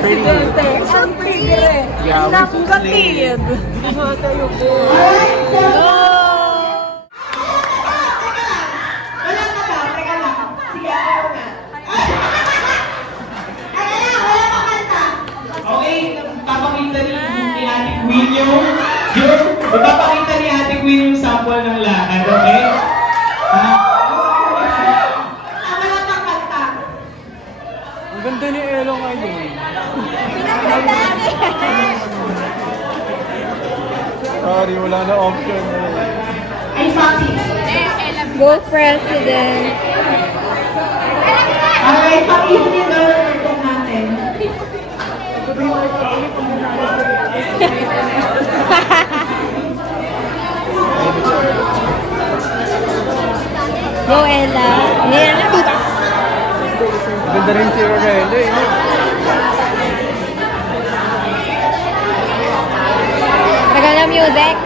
presidente. Isang tigre. Yeah, Ang kapatid. Ipapakita ni Ate Queen yung sample ng lakad, okay? Wala pang kanta. Ang ganda ni Elo ngayon. Sorry, wala na option. Ay, Foxy. Go President! Ay, pakita niyo daw natin. Go Ella! Ella Pitas! Ganda rin si Rorel eh. Tagal na music!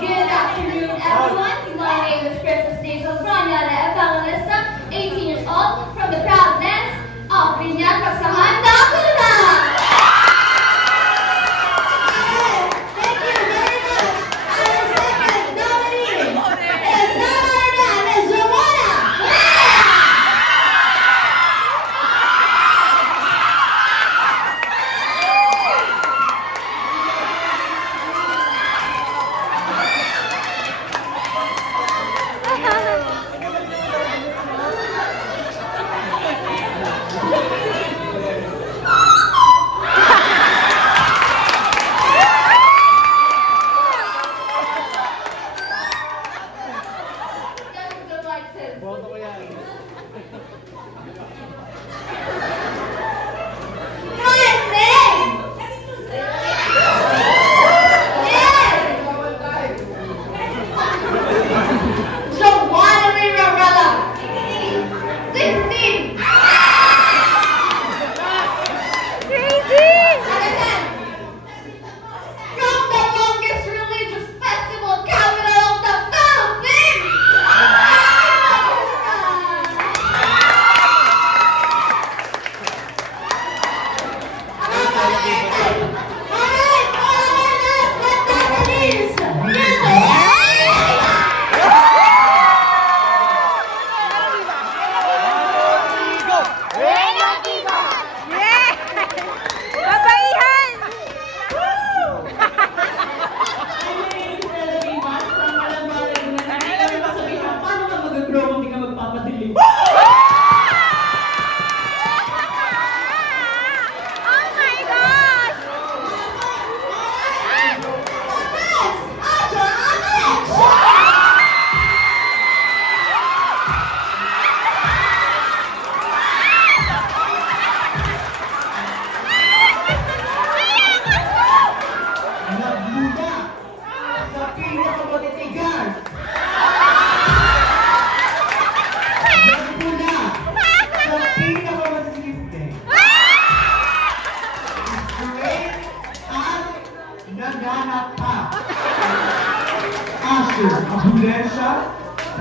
Good afternoon, everyone. My name is Christmas Sobraniana Evangelista, 18 years old, from the proud lands of Binyan, Pagsahan, Laguna. Thank you very much. Our second nominee is none other than Ramona.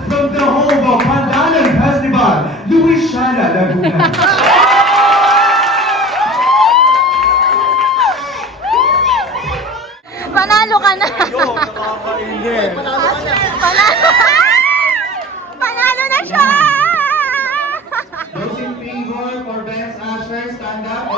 From the home of Pandanan Festival, Luisiana, Laguna. Panalo ka na! Panalo! Panalo na siya! Those in favor for Best Asher, stand up.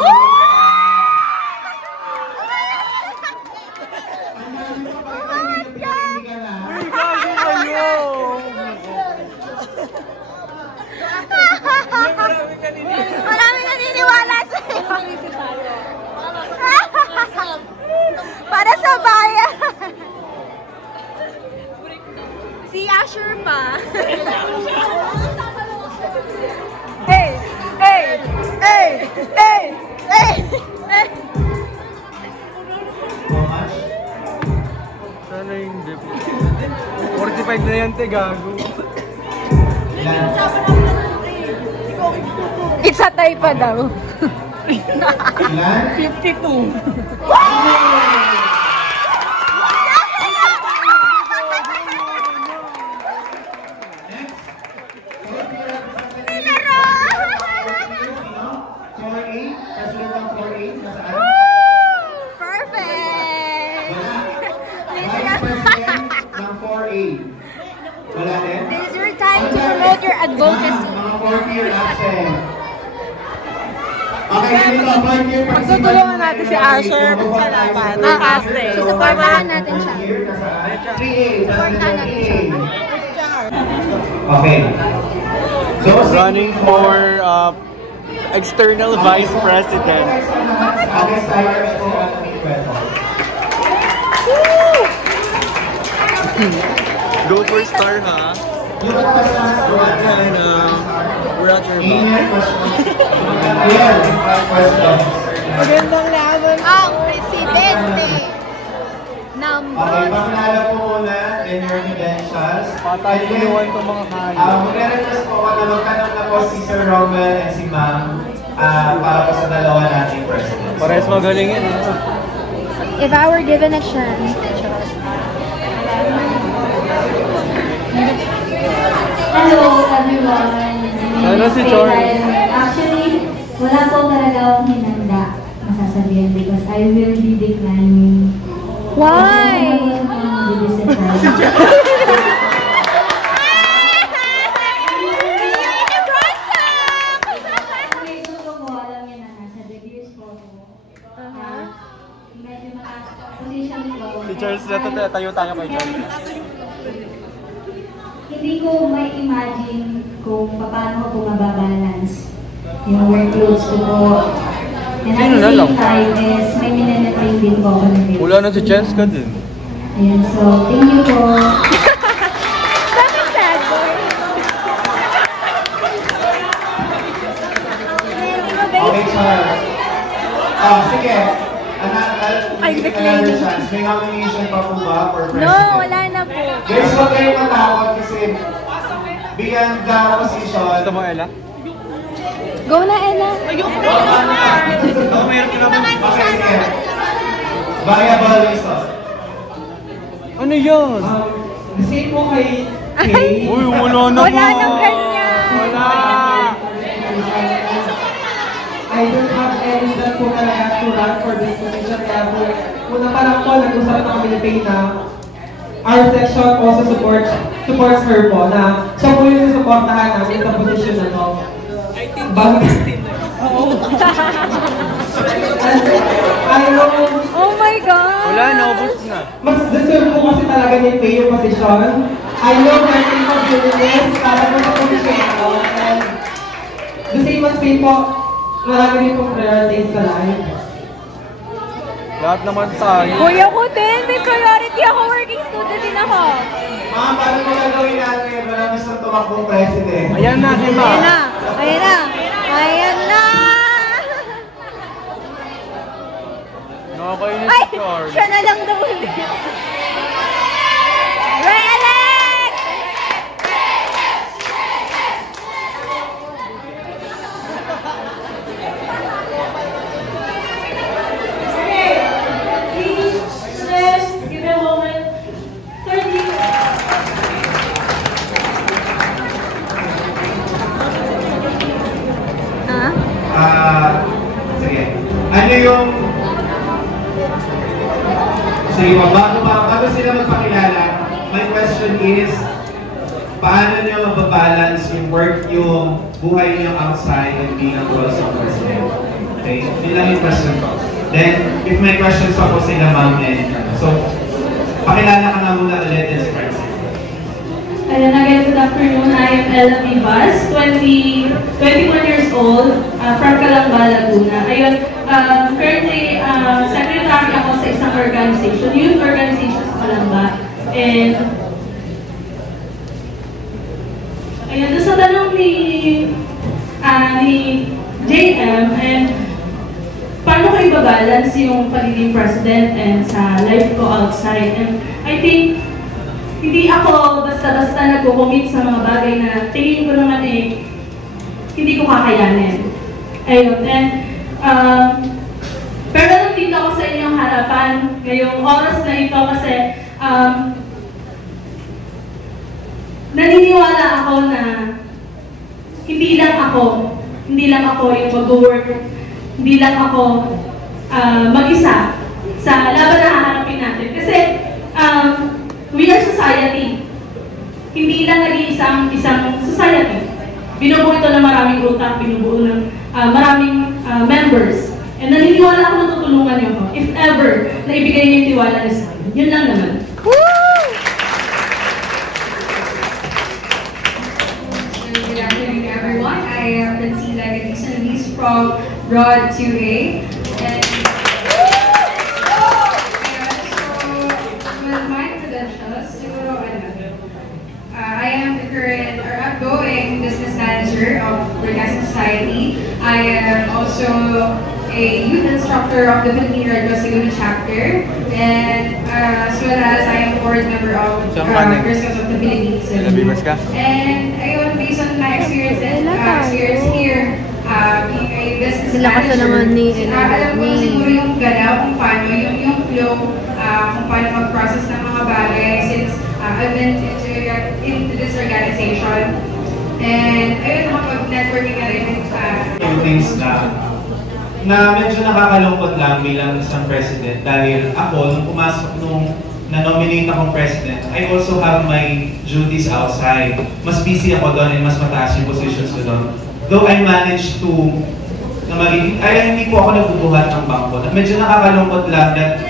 Marami naniniwala sa'yo. Para sa bayan. Si Asher pa. Hey! Hey! Hey! Hey! Hey! Hey! Sana hindi. 45 na yan, te, gago. Itatay pa daw. Ilan? 52. Perfect! Wala din? This is your time to promote your advocacy. Mga 4-year absent. Okay, dito, 4-year Pagtutulungan natin si Asher sa laban. Casting. Supportahan natin siya. 3A. Supportahan natin siya. Okay. Running for external vice president. Okay, silence po ang aming record. Go for star, ha? Yung questions, go ahead. We're at your back. Email questions. Yan, questions. Magandang laban. Ang presidente ng Okay, pakilala po muna in your credentials. Patayuan itong mga kaya. Magre-request po ako na magtanong na po si Sir Romel and si Ma'am para po sa dalawa nating presidents. Pares magaling yan. If I were given a chance, Hello everyone. Hello, si Jory. Actually, wala po talaga akong hinanda masasabihin because I will be declining. why? Si Charles, tayo tayo kay Charles. Hindi ko may imagine kung paano ko mababalance yung workloads ko po. And at Sino the na lang? same time is may minanatrain din po ako ng Wala na si Chance ka din. Ayan, so thank you po. Bakit sad boy? Okay, Charles. Sige. Ay, Another chance. May nomination pa po ba for president? No, wala na po. Guys, huwag kayong matakot kasi beyond the position. Gusto mo, Ella? Go na, Ella. Okay, sige. Variable reason. Ano yun? The same po kay Ay, Uy, wala na wala nang ganyan. Wala! I don't have any that po talaga to run for this position. Kaya po, una pa lang po, nag-usap na kami ni Faye na our section also supports her po, na siya po yung susuportahan namin sa position na to. I think I know, Oh my God. Wala na, ubos na. mas deserve po kasi talaga ni Faye yung position. I know that Faye po doing this para po sa position na to. And the same as Faye po, marami rin pong priorities sa life. Lahat naman tayo. Kuya ko din, may priority ako. Working student din ako. Ma'am, paano mo gagawin natin? Wala gusto tumakbong president. Ayan na, si Ma. Ayan na. Ayan na. Ayan na. Nakakainis Ay, si Charles. siya na lang daw ulit. Re-elect! Give me a moment. 30. Sige. Ano yung... Sige po, bago sila magpakilala, my question is, paano niyo mababalance yung work, yung buhay niyo outside and being a also president? Okay? Yun lang yung question ko. Then, if may questions pa po sila, ma'am, so, pakilala ka na muna ulit as president. Ayan, again, good afternoon. I am Ella Vivas, 21 years old, from Calamba, Laguna. Ayun, currently, secretary ako sa isang organization, youth organization sa Calamba. And, ayun, doon sa tanong ni JM, and paano ko ibabalance yung pagiging president and sa life ko outside. And I think, hindi ako basta-basta nagko-commit sa mga bagay na tingin ko naman hindi ko kakayanin. Ayun, and pero nandito ako sa inyong harapan ngayong oras na ito kasi naniniwala ako na hindi lang ako yung mag-work, hindi lang ako mag-isa sa laban na haharapin natin. Kasi we are society. Hindi lang nag-iisang society. Binubuo ito ng maraming utak, binubuo ng maraming members. And naniniwala ako na tutulungan niyo ako. If ever, na ibigay niyo yung tiwala niyo sa akin. Yun lang naman. Good afternoon, everyone. I am Francila Gatisa from Broad 2A. And with my credentials, I am the current or outgoing business manager of Broadcasting Society. I am also a youth instructor of the Philippine Red Cross Laguna chapter, and as well as I am board member of Girl Scouts of the Philippines. And ayun, based on my experience here, being a business manager, alam ko siguro yung galaw, kung paano, yung flow, kung paano mag-process ng mga bagay since I've been into this organization. And ayun, nakapag-networking na rin yung things na medyo nakakalungkot lang bilang isang president dahil ako, nung na-nominate akong president, I also have my duties outside. Mas busy ako doon and mas mataas yung positions ko doon. Though I managed to hindi po ako nagbubuhat ng bangko. Medyo nakakalungkot lang that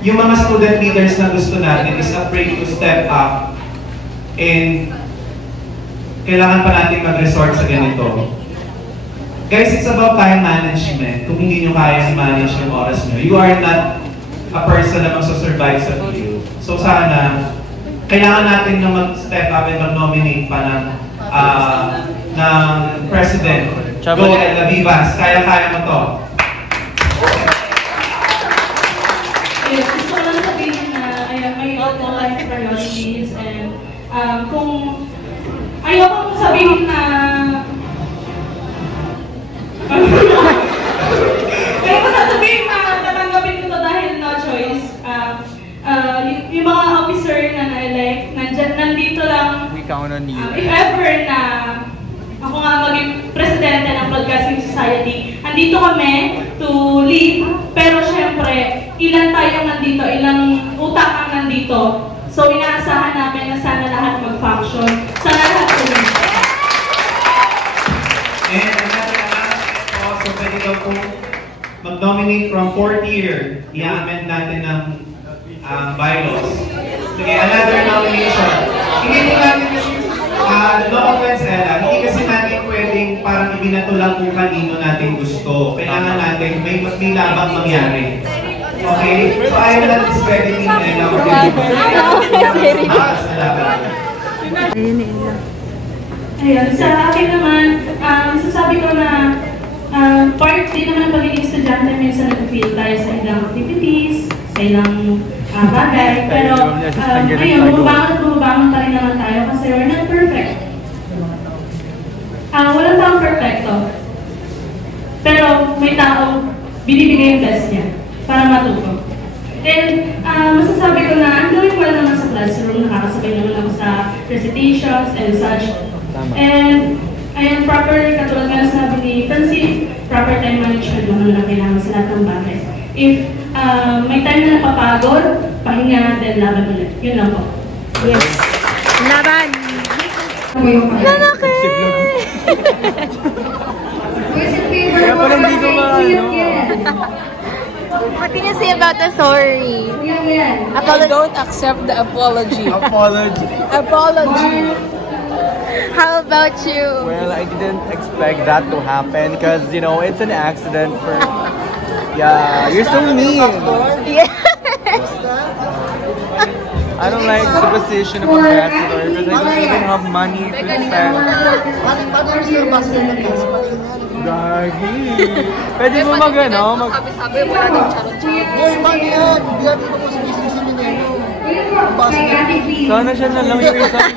yung mga student leaders na gusto natin is afraid to step up and kailangan pa natin mag-resort sa ganito. Guys, it's about time management. Kung hindi nyo kaya i-manage yung oras nyo, you are not a person na magsusurvive sa field. So sana, kailangan natin na mag-step up and mag-nominate pa ng President Joel Lavivas. Kaya-kaya mo to. Gusto ko lang sabihin na may life priorities and kung ayoko sabihin na kaya ko sasabihin na tatanggapin ko to dahil no choice. Yung mga officer na na-elect, nandito lang, if ever na ako nga maging presidente ng Broadcasting Society, andito kami to lead, pero syempre, ilan tayong nandito, ilang utak ang nandito. So inaasahan namin na sana lahat mag-function, sana lahat tuloy. So pwede daw po mag-nominate from 4th year. I-amend natin ng bylaws. Sige, another nomination. Hindi po natin kasi, no offense Ella, hindi kasi natin pwedeng parang ibinato lang kung kanino natin gusto. Kailangan natin may labang mangyari. Okay? So ayaw na natin discrediting Ella or Ayun, sa akin naman, sasabi ko na part din naman ng pagiging estudyante, minsan nag-feel tayo sa ilang activities, sa ilang bagay, pero ayun, bumabangon pa rin naman tayo kasi we're not perfect. Walang taong perfecto. Pero may taong binibigay yung best niya para matuto. And masasabi ko na I'm doing well naman sa classroom, nakakasabay naman ako sa recitations and such. And ayun, katulad nga sabi ni Francis, proper time management naman na kailangan sa lahat ng bagay. If may time na napapagod, pahinga, then laban ulit. Yun lang po. Yes. Laban! Lalaki! Who's in favor of What can you say about the sorry? I don't accept the apology. Apology. How about you? Well, I didn't expect that to happen because, you know, it's an accident for... Yeah, you're so mean. Yes. I don't like the position of ambassador because I don't even have money to spend. Gagi. Pwede mo Sabi-sabi, wala nang charot-charot. Sana siya na lang yung isang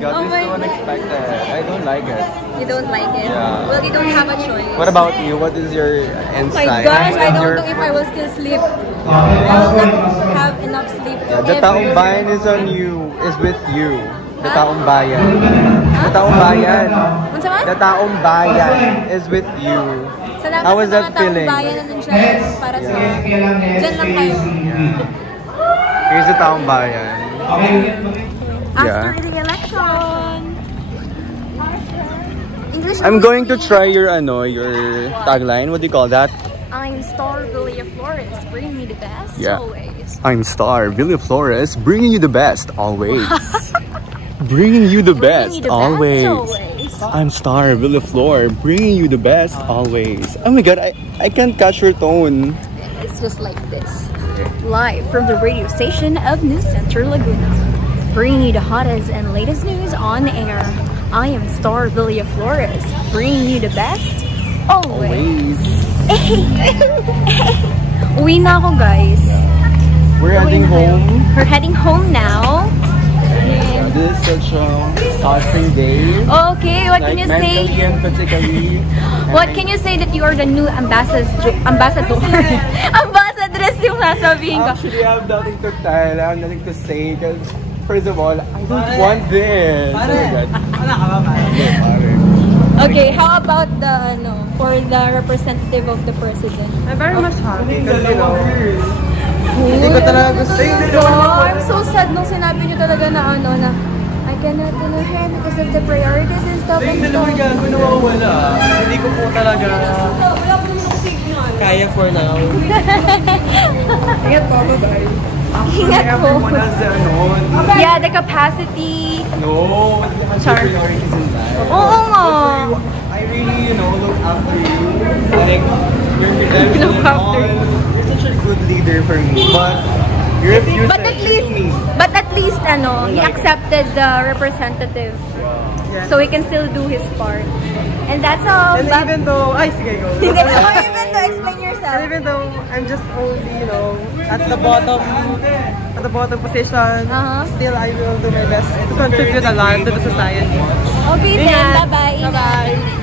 god, Oh this my is so God. unexpected. I don't like it. You don't like it? Yeah. Well, you don't have a choice. What about you? What is your Oh insight? my gosh, I don't Your- know if I will still sleep. Okay, I last will point, not last point. have enough sleep. The taong bayan is on you, is with you. The taong bayan. The taong bayan. Unsa man? The taong bayan is with you. Salamat How was sa mga that taong feeling? bayan na dun siya Heads. para sa... Yes, kailang heads. Diyan lang kayo. Here's the taong bayan. Okay. After the election. English I'm going to try your tagline. What do you call that? I'm Star Villa Flores, bring me the best Yeah. always. I'm Star Villa Flores, bringing you the best always. Bringing you the best always. I'm Star Villa Flor, bringing you the best always. Oh my god, I can't catch your tone. It's just like this. Live from the radio station of News Center Laguna. Bringing you the hottest and latest news on air. I am Star Villa Flores, bringing you the best always. Uwi na ako, guys. We're heading home. We're heading home now. This is such a exhausting day. Okay, what can you say? Mentally and physically. What can you say that you are the new ambassador? Ambassadress yung sasabihin ko. Actually, I have nothing to tell. I have nothing to say because, first of all, I don't want this. Oh my god. Okay, how about the for the representative of the president? I'm very much happy because, you know, Hindi ko talaga gusto. I'm so sad nung sinabi niyo talaga na na I cannot do here because of the priorities and stuff and stuff. gago nawawala. Hindi ko po talaga kaya for now. Ingat po, bye-bye. Ingat po. Everyone has Yeah, the capacity. No, it has Char. priorities in life. Oo nga. I really, look after you. Like, you're presenting Look and after all. you. You're such a good leader for me. But you refuse But to at least, me. he accepted the representative. So he can still do his part. And that's all. And even though, sige, go. Even though, explain yourself. And even though I'm just only, at the bottom position, still I will do my best to contribute a lot to the society. Okay then, bye-bye. Bye-bye.